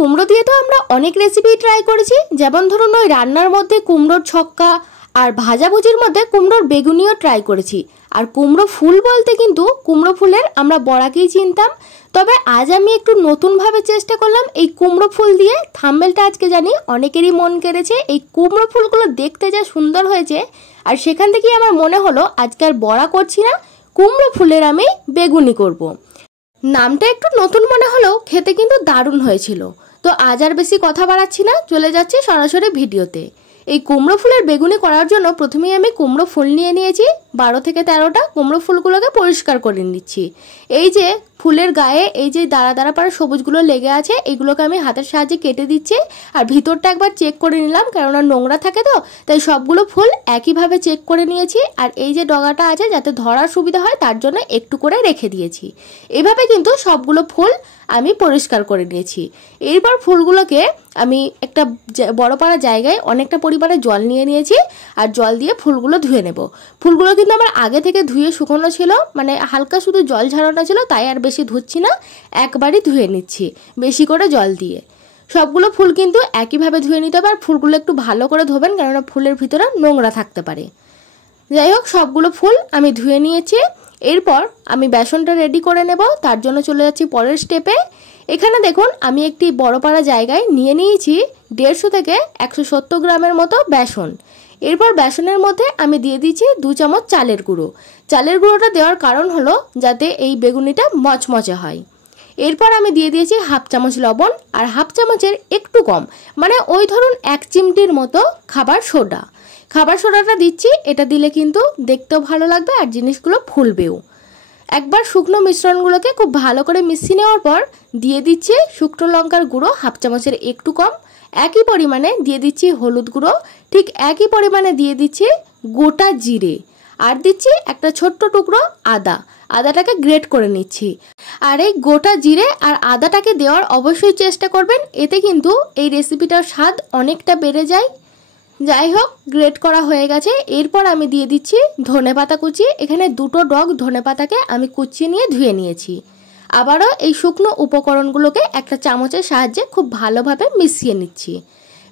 কুমড়ো দিয়ে তো আমরা অনেক রেসিপি ট্রাই করেছি, যেমন ধরুন ওই রান্নার মধ্যে কুমড়োর ছক্কা আর ভাজাভুজির মধ্যে কুমড়োর বেগুনিও ট্রাই করেছি। আর কুমড়ো ফুল বলতে কিন্তু কুমড়ো ফুলের আমরা বড়াকেই চিনতাম। তবে আজ আমি একটু নতুনভাবে চেষ্টা করলাম এই কুমড়ো ফুল দিয়ে। থাম্বনেলটা আজকে জানি অনেকেরই মন কেড়েছে, এই কুমড়ো ফুলগুলো দেখতে যা সুন্দর হয়েছে। আর সেখান থেকেই আমার মনে হলো আজকে আর বড়া করছি না, কুমড়ো ফুলের আমি বেগুনি করব। নামটা একটু নতুন মনে হলেও খেতে কিন্তু দারুণ হয়েছিল। তো আজ আর বেশি কথা বাড়াচ্ছি না, চলে যাচ্ছি সরাসরি ভিডিওতে। এই কুমড়ো ফুলের বেগুনি করার জন্য প্রথমেই আমি কুমড়ো ফুল নিয়ে নিয়েছি। 12 থেকে 13টা কুমড়ো ফুলগুলোকে পরিষ্কার করে নিচ্ছি। এই যে ফুলের গায়ে এই যে দাঁড়া দাঁড়া পাড়া সবুজগুলো লেগে আছে, এগুলোকে আমি হাতের সাহায্যে কেটে দিচ্ছি। আর ভিতরটা একবার চেক করে নিলাম, কেননা নোংরা থাকে তো, তাই সবগুলো ফুল একইভাবে চেক করে নিয়েছি। আর এই যে ডগাটা আছে যাতে ধরার সুবিধা হয় তার জন্য একটু করে রেখে দিয়েছি। এভাবে কিন্তু সবগুলো ফুল আমি পরিষ্কার করে নিয়েছি। এরপর ফুলগুলোকে আমি একটা বড় পাড়া জায়গায় অনেকটা পরিমাণে জল নিয়ে নিয়েছি। আর জল দিয়ে ফুলগুলো ধুয়ে নেব। ফুলগুলো কিন্তু আমার আগে থেকে ধুয়ে শুকনো ছিল, মানে হালকা শুধু জল ঝরানো ছিল, তাই আর বেশি ধুচ্ছি না, একবারই ধুয়ে নিচ্ছি বেশি করে জল দিয়ে। সবগুলো ফুল কিন্তু একইভাবে ধুয়ে নিতে হবে। আর ফুলগুলো একটু ভালো করে ধোবেন, কেননা ফুলের ভিতরে নোংরা থাকতে পারে। যাই হোক, সবগুলো ফুল আমি ধুয়ে নিয়েছি। এরপর আমি বেসনটা রেডি করে নেব, তার জন্য চলে যাচ্ছি পরের স্টেপে। এখানে দেখুন আমি একটি বড় পাড়া জায়গায় নিয়ে নিয়েছি 150 থেকে 170 গ্রামের মতো বেসন। এরপর বেসনের মধ্যে আমি দিয়ে দিচ্ছি 2 চামচ চালের গুঁড়ো। চালের গুঁড়োটা দেওয়ার কারণ হলো যাতে এই বেগুনিটা মচমচে হয়। এরপর আমি দিয়ে দিয়েছি 1/2 চামচ লবণ আর 1/2 চামচের একটু কম, মানে ওই ধরুন 1 চিমটির মতো খাবার সোডা। খাবার সোডাটা দিচ্ছি, এটা দিলে কিন্তু দেখতেও ভালো লাগবে আর জিনিসগুলো ফুলবেও। একবার শুকনো মিশ্রণগুলোকে খুব ভালো করে মিশিয়ে নেওয়ার পর দিয়ে দিচ্ছি শুকনো লঙ্কার গুঁড়ো 1/2 চামচের একটু কম, একই পরিমাণে দিয়ে দিচ্ছি হলুদ গুঁড়ো, ঠিক একই পরিমাণে দিয়ে দিচ্ছি গোটা জিরে, আর দিচ্ছি একটা ছোট্ট টুকরো আদা। আদাটাকে গ্রেট করে নিচ্ছি। আর এই গোটা জিরে আর আদাটাকে দেওয়ার অবশ্যই চেষ্টা করবেন, এতে কিন্তু এই রেসিপিটার স্বাদ অনেকটা বেড়ে যায়। যাই হোক, গ্রেট করা হয়ে গেছে। এরপর আমি দিয়ে দিচ্ছি ধনেপাতা কুচি। এখানে 2টো ডগ ধনেপাতাকে আমি কুচিয়ে নিয়ে ধুয়ে নিয়েছি। আবারও এই শুকনো উপকরণগুলোকে একটা চামচের সাহায্যে খুব ভালোভাবে মিশিয়ে নিচ্ছি।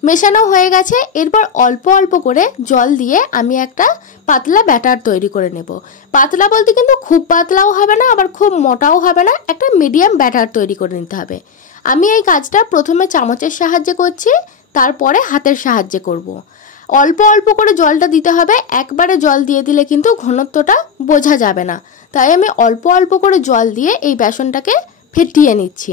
মেশানো হয়ে গেছে। এরপর অল্প অল্প করে জল দিয়ে আমি একটা পাতলা ব্যাটার তৈরি করে নেব। পাতলা বলতে কিন্তু খুব পাতলাও হবে না, আবার খুব মোটাও হবে না, একটা মিডিয়াম ব্যাটার তৈরি করে নিতে হবে। আমি এই কাজটা প্রথমে চামচের সাহায্যে করছি, তারপরে হাতের সাহায্যে করব। অল্প অল্প করে জলটা দিতে হবে, একবারে জল দিয়ে দিলে কিন্তু ঘনত্বটা বোঝা যাবে না। তাই আমি অল্প অল্প করে জল দিয়ে এই বেসনটাকে ফেটিয়ে নিচ্ছি।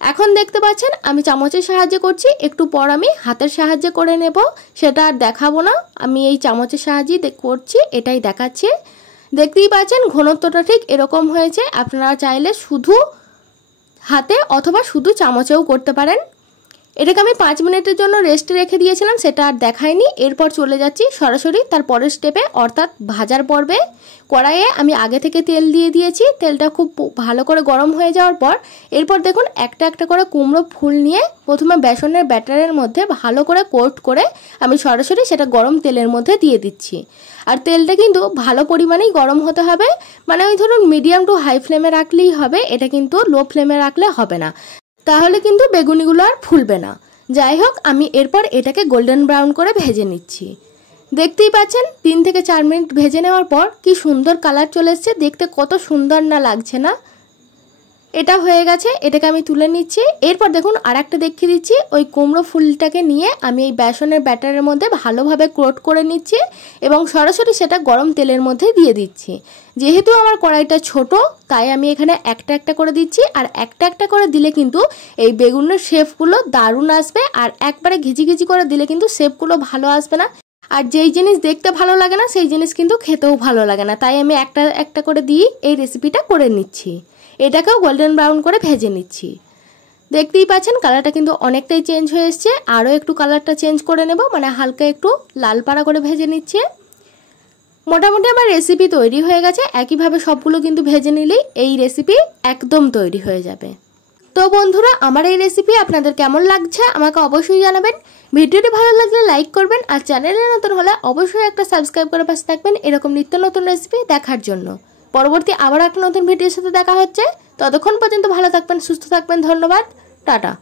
এখন দেখতে পাচ্ছেন আমি চামচের সাহায্যে করছি, একটু পর আমি হাতের সাহায্যে করে নেব। সেটা আর দেখাবো না, আমি এই চামচের সাহায্যেই করছি, এটাই দেখাচ্ছি। দেখতেই পাচ্ছেন ঘনত্বটা ঠিক এরকম হয়েছে। আপনারা চাইলে শুধু হাতে অথবা শুধু চামচেও করতে পারেন। এটাকে আমি 5 মিনিটের জন্য রেস্টে রেখে দিয়েছিলাম, সেটা আর দেখাইনি। এরপর চলে যাচ্ছি সরাসরি তার পরের স্টেপে, অর্থাৎ ভাজার পর্বে। কড়াইয়ে আমি আগে থেকে তেল দিয়ে দিয়েছি। তেলটা খুব ভালো করে গরম হয়ে যাওয়ার পর এরপর দেখুন একটা একটা করে কুমড়ো ফুল নিয়ে প্রথমে বেসনের ব্যাটারের মধ্যে ভালো করে কোট করে আমি সরাসরি সেটা গরম তেলের মধ্যে দিয়ে দিচ্ছি। আর তেলটা কিন্তু ভালো পরিমাণেই গরম হতে হবে, মানে ওই ধরুন মিডিয়াম টু হাই ফ্লেমে রাখলেই হবে, এটা কিন্তু লো ফ্লেমে রাখলে হবে না, তাহলে কিন্তু বেগুনিগুলো আর ফুলবে না। যাই হোক, আমি এরপর এটাকে গোল্ডেন ব্রাউন করে ভেজে নিচ্ছি। দেখতেই পাচ্ছেন 3 থেকে 4 মিনিট ভেজে নেওয়ার পর কি সুন্দর কালার চলে এসছে, দেখতে কত সুন্দর না লাগছে না। এটা হয়ে গেছে, এটাকে আমি তুলে নিচ্ছি। এরপর দেখুন আর একটা দেখিয়ে দিচ্ছি, ওই কুমড়ো ফুলটাকে নিয়ে আমি এই বেসনের ব্যাটারের মধ্যে ভালোভাবে কোট করে নিচ্ছি এবং সরাসরি সেটা গরম তেলের মধ্যে দিয়ে দিচ্ছি। যেহেতু আমার কড়াইটা ছোট, তাই আমি এখানে একটা একটা করে দিচ্ছি। আর একটা একটা করে দিলে কিন্তু এই বেগুনের শেপগুলো দারুণ আসবে, আর একবারে ঘিচি ঘিচি করে দিলে কিন্তু শেপগুলো ভালো আসবে না। আর যেই জিনিস দেখতে ভালো লাগে না সেই জিনিস কিন্তু খেতেও ভালো লাগে না, তাই আমি একটা একটা করে দিয়ে এই রেসিপিটা করে নিচ্ছি। এটাকেও গোল্ডেন ব্রাউন করে ভেজে নিচ্ছি। দেখতেই পাচ্ছেন কালারটা কিন্তু অনেকটাই চেঞ্জ হয়ে এসছে। আরও একটু কালারটা চেঞ্জ করে নেব, মানে হালকা একটু লাল পাড়া করে ভেজে নিচ্ছে। মোটামুটি আমার রেসিপি তৈরি হয়ে গেছে। একইভাবে সবগুলো কিন্তু ভেজে নিলেই এই রেসিপি একদম তৈরি হয়ে যাবে। তো বন্ধুরা, আমার এই রেসিপি আপনাদের কেমন লাগছে আমাকে অবশ্যই জানাবেন। ভিডিওটি ভালো লাগলে লাইক করবেন, আর চ্যানেলে নতুন হলে অবশ্যই একটা সাবস্ক্রাইব করে পাশে থাকবেন এরকম নিত্য নতুন রেসিপি দেখার জন্য। পরবর্তী আবার একটা নতুন ভিডিওর সাথে দেখা হচ্ছে। ততক্ষণ পর্যন্ত ভালো থাকবেন, সুস্থ থাকবেন। ধন্যবাদ, টাটা।